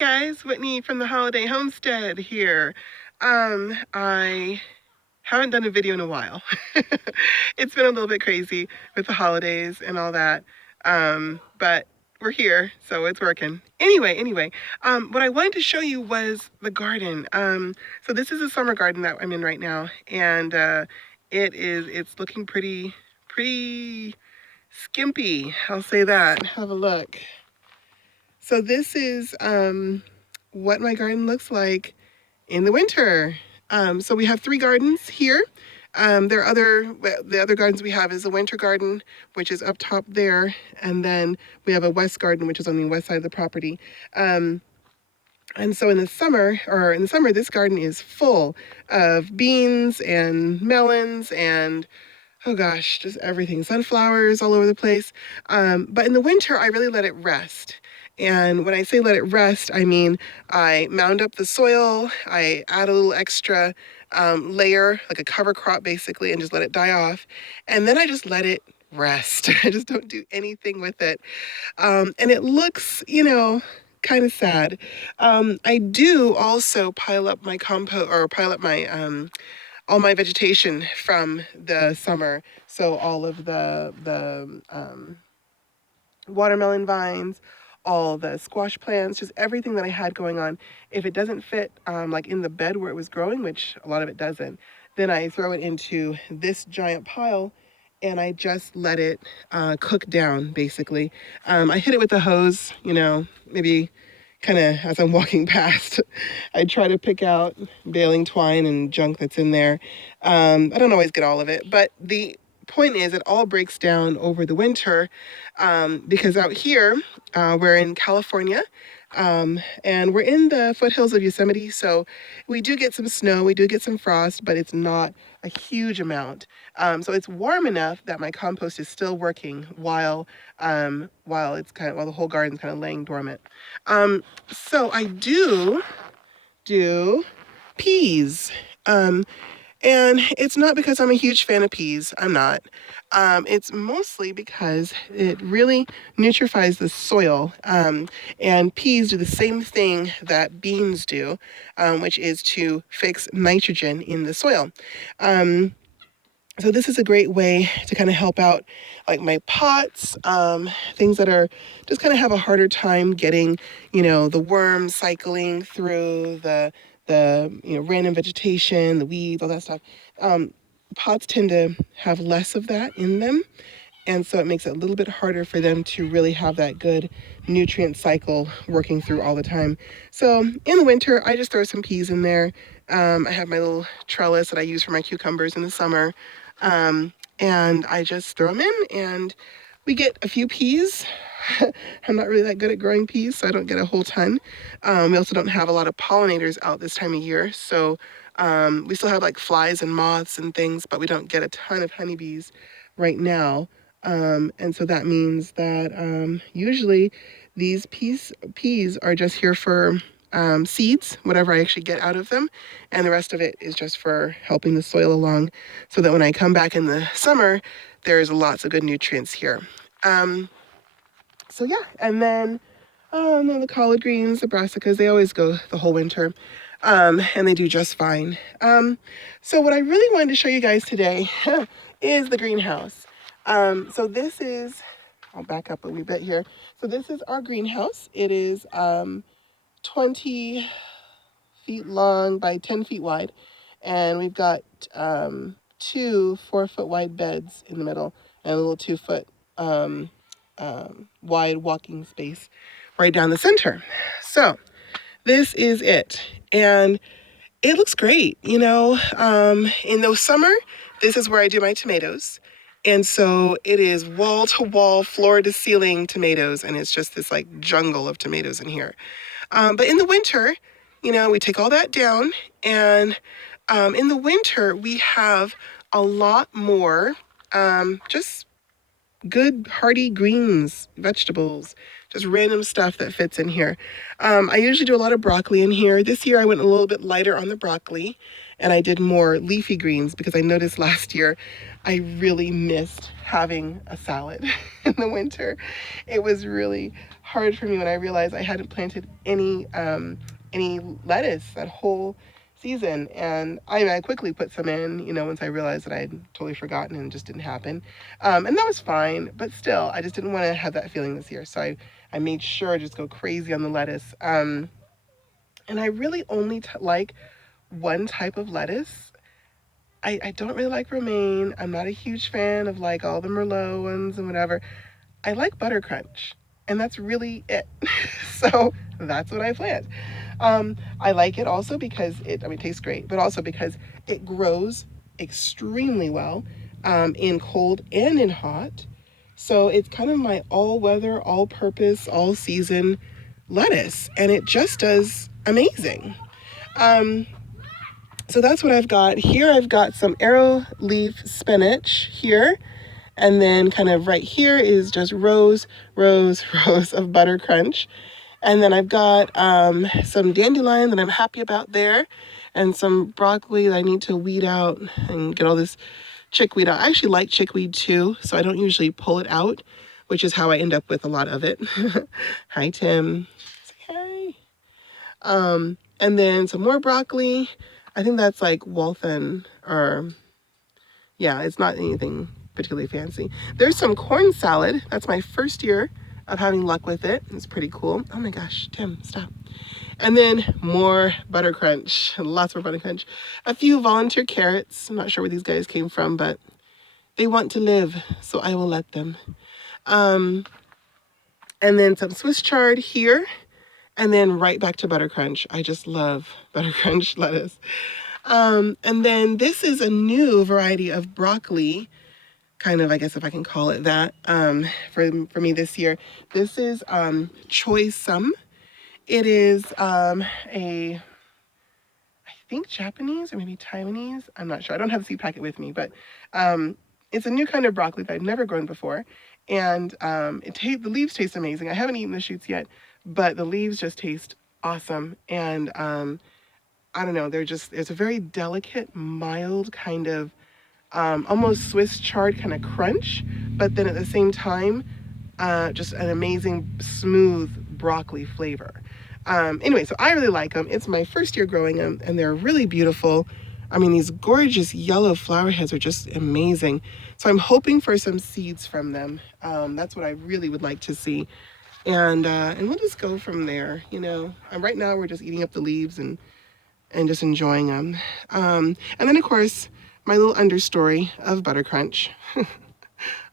Guys, Whitney from the Holiday Homestead here. I haven't done a video in a while. It's been a little bit crazy with the holidays and all that. But we're here, so it's working. Anyway, what I wanted to show you was the garden. So this is a summer garden that I'm in right now, and it's looking pretty skimpy. I'll say that. Have a look. So this is what my garden looks like in the winter. So we have 3 gardens here. The other gardens we have is a winter garden, which is up top there, and then we have a west garden, which is on the west side of the property. And so in the summer, this garden is full of beans and melons and oh gosh, just everything. Sunflowers all over the place. But in the winter, I really let it rest. And when I say let it rest, I mean I mound up the soil, I add a little extra layer, like a cover crop basically, and just let it die off. And then I just let it rest. I just don't do anything with it. And it looks, kind of sad. I do also pile up my compost or pile up my all my vegetation from the summer. So all of the watermelon vines, all the squash plants, just everything that I had going on. If it doesn't fit like in the bed where it was growing, which a lot of it doesn't, then I throw it into this giant pile and I just let it cook down basically. I hit it with a hose, maybe kind of as I'm walking past. I try to pick out baling twine and junk that's in there. I don't always get all of it, but the point is it all breaks down over the winter because out here we're in California and we're in the foothills of Yosemite, so we do get some snow, we do get some frost, but it's not a huge amount. So it's warm enough that my compost is still working while the whole garden's kind of laying dormant. So I do peas. And it's not because I'm a huge fan of peas. I'm not. It's mostly because it really nutrifies the soil. And peas do the same thing that beans do, which is to fix nitrogen in the soil. So this is a great way to kind of help out like my pots, things that are just kind of have a harder time getting, the worms cycling through the random vegetation, the weeds, all that stuff. Pots tend to have less of that in them. And so it makes it a little bit harder for them to really have that good nutrient cycle working through all the time. So in the winter, I just throw some peas in there. I have my little trellis that I use for my cucumbers in the summer. And I just throw them in and we get a few peas. I'm not really that good at growing peas, so I don't get a whole ton. We also don't have a lot of pollinators out this time of year, so we still have like flies and moths and things, but we don't get a ton of honeybees right now. And so that means that usually these peas are just here for seeds, whatever I actually get out of them, and the rest of it is just for helping the soil along so that when I come back in the summer, there's lots of good nutrients here. So yeah, and then the collard greens, the brassicas, they always go the whole winter, and they do just fine. So what I really wanted to show you guys today is the greenhouse. So this is, I'll back up a wee bit here. So this is our greenhouse. It is 20 feet long by 10 feet wide, and we've got 2 4-foot wide beds in the middle and a little 2-foot wide walking space right down the center. So this is it, and it looks great. In the summer, this is where I do my tomatoes. And so it is wall to wall, floor to ceiling tomatoes, and it's just this like jungle of tomatoes in here. But in the winter, we take all that down, and in the winter we have a lot more just good hearty greens, vegetables, just random stuff that fits in here. I usually do a lot of broccoli in here. This year I went a little bit lighter on the broccoli, and I did more leafy greens because I noticed last year I really missed having a salad in the winter. It was really hard for me when I realized I hadn't planted any lettuce that whole season, and I quickly put some in, once I realized that I had totally forgotten and it just didn't happen. And that was fine, but still, I just didn't want to have that feeling this year. So I made sure to just go crazy on the lettuce. And I really only like one type of lettuce. I don't really like romaine. I'm not a huge fan of like all the Merlot ones and whatever. I like butter crunch, and that's really it. So that's what I plant. I like it also because it tastes great, but also because it grows extremely well in cold and in hot. So it's kind of my all-weather, all-purpose, all-season lettuce, and it just does amazing. Um, so that's what I've got here. I've got some arrow leaf spinach here. And then kind of right here is just rows of butter crunch. And then I've got some dandelion that I'm happy about there, and some broccoli that I need to weed out and get all this chickweed out. I actually like chickweed too, so I don't usually pull it out, which is how I end up with a lot of it. Hi, Tim. Say hi. And then some more broccoli. I think that's like Waltham, or yeah, it's not anything particularly fancy. There's some corn salad. That's my first year of having luck with it. It's pretty cool. Oh my gosh, Tim, stop. And then more butter crunch, lots more butter crunch. A few volunteer carrots. I'm not sure where these guys came from, but they want to live, so I will let them. And then some Swiss chard here, and then right back to butter crunch. I just love butter crunch lettuce. And then this is a new variety of broccoli, kind of, I guess if I can call it that, for me this year. This is choy sum. It is I think Japanese or maybe Taiwanese. I'm not sure. I don't have the seed packet with me, but it's a new kind of broccoli that I've never grown before. And the leaves taste amazing. I haven't eaten the shoots yet, but the leaves just taste awesome. And I don't know, there's a very delicate, mild kind of almost Swiss chard kind of crunch, but then at the same time, just an amazing smooth broccoli flavor. Anyway, so I really like them. It's my first year growing them, and they're really beautiful. I mean, these gorgeous yellow flower heads are just amazing. So I'm hoping for some seeds from them. That's what I really would like to see. And we'll just go from there, Right now we're just eating up the leaves and just enjoying them. And then, of course, my little understory of butter crunch,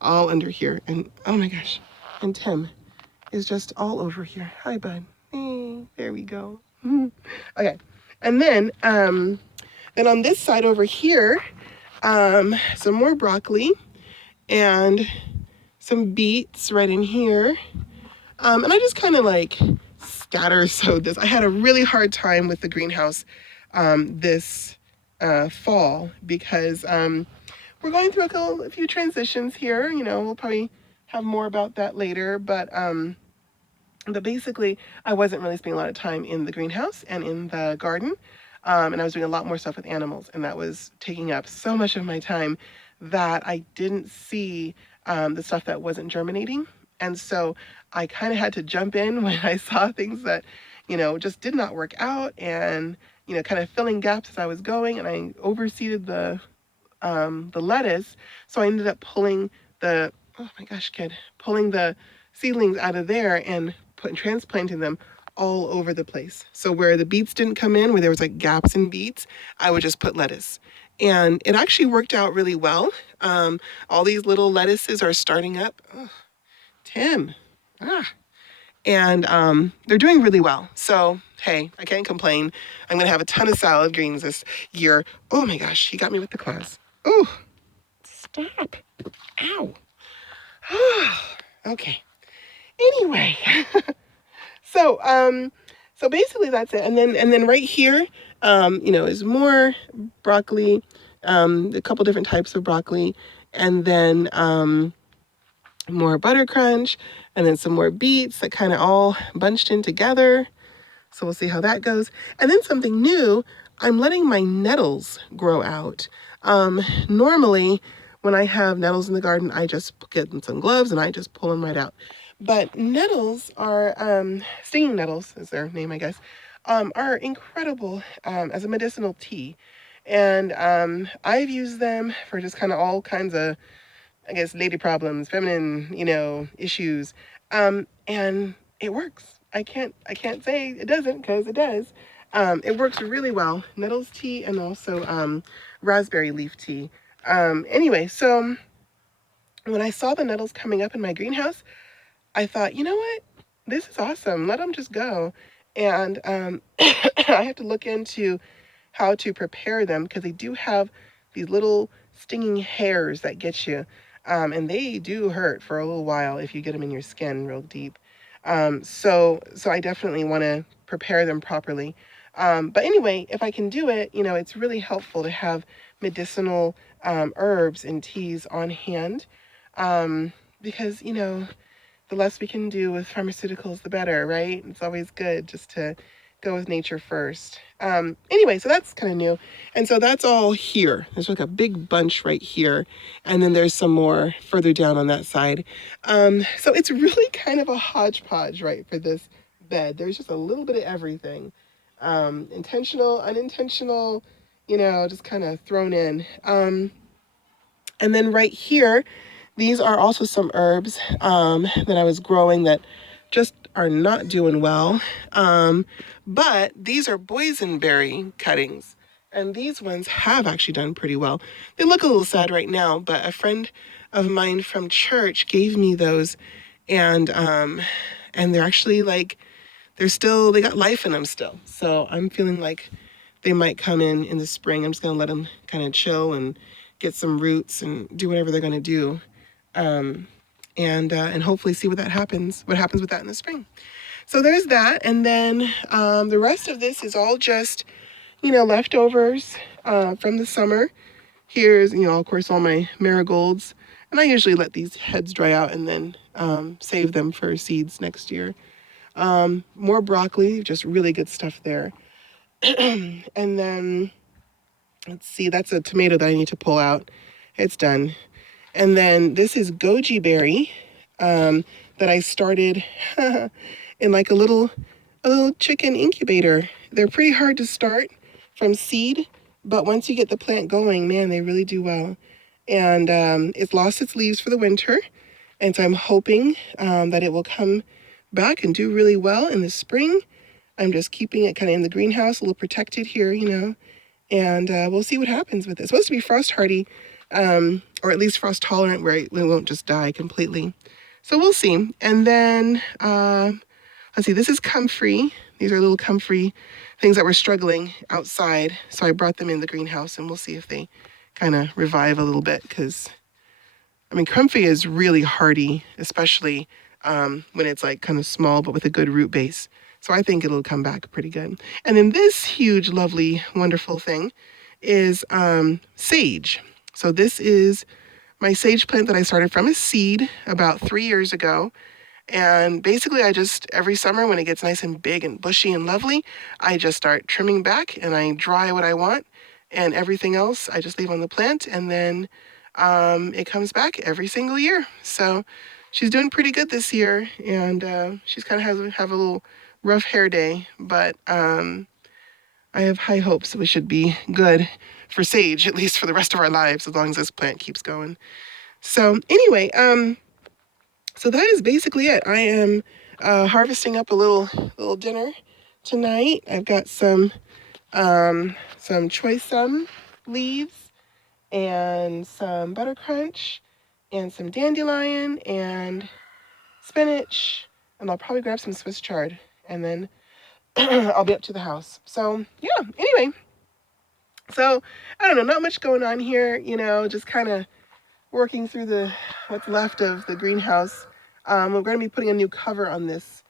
all under here. And oh my gosh, and Tim is just all over here. Hi, bud. Hey, there we go. Okay, and then on this side over here, some more broccoli and some beets right in here. And I just kind of like scatter sowed this. I had a really hard time with the greenhouse this fall because we're going through a few transitions here. We'll probably have more about that later, but basically I wasn't really spending a lot of time in the greenhouse and in the garden, and I was doing a lot more stuff with animals, and that was taking up so much of my time that I didn't see the stuff that wasn't germinating. And so I kind of had to jump in when I saw things that just did not work out, and kind of filling gaps as I was going, and I overseeded the lettuce, so I ended up pulling the seedlings out of there and transplanting them all over the place. So where the beets didn't come in, where there was like gaps in beets, I would just put lettuce. And it actually worked out really well. All these little lettuces are starting up. Oh, Tim. And they're doing really well. So, hey, I can't complain. I'm going to have a ton of salad greens this year. Oh my gosh, he got me with the claws. Oh, stop. Ow. Okay. Anyway, so basically that's it. And then right here, is more broccoli, a couple different types of broccoli, and then more butter crunch, and then some more beets that kind of all bunched in together. So we'll see how that goes. And then something new, I'm letting my nettles grow out. Normally, when I have nettles in the garden, I just get some gloves and I just pull them right out. But nettles are, stinging nettles is their name, I guess, are incredible as a medicinal tea. And I've used them for just kind of all kinds of, I guess, lady problems, feminine, issues. And it works. I can't say it doesn't because it does. It works really well. Nettles tea and also raspberry leaf tea. Anyway, so when I saw the nettles coming up in my greenhouse, I thought, you know what? This is awesome. Let them just go. And I have to look into how to prepare them because they do have these little stinging hairs that get you. And they do hurt for a little while if you get them in your skin real deep. So I definitely want to prepare them properly. But anyway, if I can do it, it's really helpful to have medicinal herbs and teas on hand because, the less we can do with pharmaceuticals, the better, right? It's always good just to go with nature first. Anyway, so that's kind of new. And so that's all here. There's like a big bunch right here. And then there's some more further down on that side. So it's really kind of a hodgepodge, right, for this bed. There's just a little bit of everything. Intentional, unintentional, just kind of thrown in. And then right here, these are also some herbs that I was growing that just are not doing well. But these are boysenberry cuttings. And these ones have actually done pretty well. They look a little sad right now, but a friend of mine from church gave me those. And they're actually they got life in them still. So I'm feeling like they might come in the spring. I'm just going to let them kind of chill and get some roots and do whatever they're going to do. And hopefully see what happens with that in the spring. So there's that. And then the rest of this is all just, leftovers from the summer. Here's, of course, all my marigolds. And I usually let these heads dry out and then save them for seeds next year. More broccoli, just really good stuff there. And then, let's see, that's a tomato that I need to pull out. It's done. And then this is goji berry that I started in like a little chicken incubator. They're pretty hard to start from seed, but once you get the plant going, man, they really do well. And it's lost its leaves for the winter, and so I'm hoping that it will come back and do really well in the spring. I'm just keeping it kind of in the greenhouse, a little protected here, and we'll see what happens with it. It's supposed to be frost hardy, or at least frost tolerant, where it won't just die completely. So we'll see. And then, let's see, this is comfrey. These are little comfrey things that were struggling outside. So I brought them in the greenhouse, and we'll see if they kind of revive a little bit, because, comfrey is really hardy, especially when it's like kind of small, but with a good root base. So I think it'll come back pretty good. And then this huge, lovely, wonderful thing is sage. So this is my sage plant that I started from a seed about 3 years ago. And basically I just, every summer when it gets nice and big and bushy and lovely, I just start trimming back and I dry what I want, and everything else I just leave on the plant, and then it comes back every single year. So she's doing pretty good this year, and she's kind of have a little rough hair day, but I have high hopes that we should be good for sage, at least for the rest of our lives, as long as this plant keeps going. So anyway, so that is basically it. I am harvesting up a little dinner tonight. I've got some choy sum leaves and some butter crunch and some dandelion and spinach, and I'll probably grab some Swiss chard, and then I'll be up to the house. So yeah, anyway, so I don't know, not much going on here, just kind of working through what's left of the greenhouse. We're going to be putting a new cover on this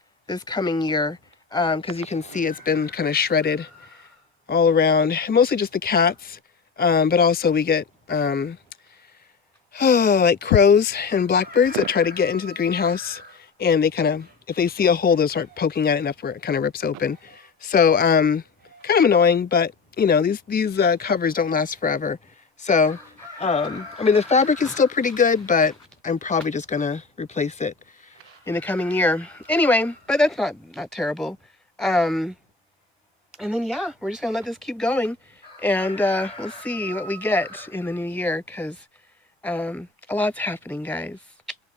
coming year, because you can see it's been kind of shredded all around, mostly just the cats, but also we get like crows and blackbirds that try to get into the greenhouse, and they kind of, if they see a hole, they'll start poking at it enough where it kind of rips open. So kind of annoying, but you know, these covers don't last forever. So I mean, the fabric is still pretty good, but I'm probably just gonna replace it in the coming year. Anyway, but that's not terrible. Um, and then yeah, we're just gonna let this keep going, and we'll see what we get in the new year because a lot's happening, guys.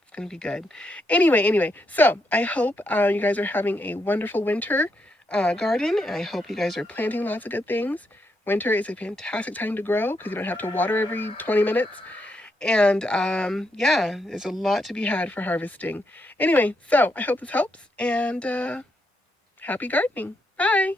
It's gonna be good. Anyway, so I hope you guys are having a wonderful winter garden, and I hope you guys are planting lots of good things. Winter is a fantastic time to grow because you don't have to water every 20 minutes. And yeah, there's a lot to be had for harvesting. Anyway, so I hope this helps, and happy gardening. Bye.